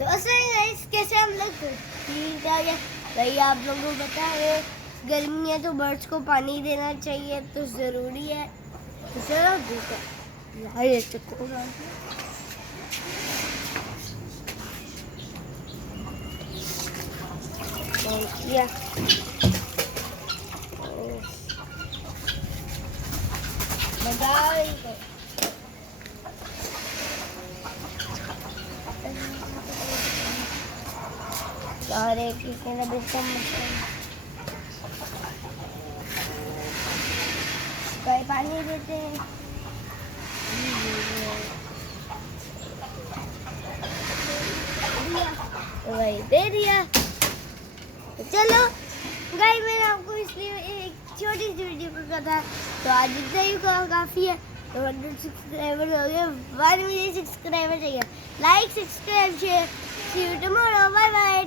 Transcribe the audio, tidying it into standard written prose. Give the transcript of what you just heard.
तो असली गाइस कैसे हम लोग ठीक आ गए भाई। आप लोगों को पता है गर्मी है तो बर्ड्स को पानी देना चाहिए तो ज़रूरी है। तो चलो ठीक है यार ये चक्को किया अरे किसी ने बिल्कुल कहीं पानी देते हैं तो भाई दे दिया। तो चलो गाइस मैंने आपको इसलिए एक छोटी सी वीडियो को कहा था तो आज इतना ही काफ़ी है। तो 100 सब्सक्राइबर हो गए 1 मिलियन सब्सक्राइबर चाहिए। Like subscribe share see you tomorrow bye bye.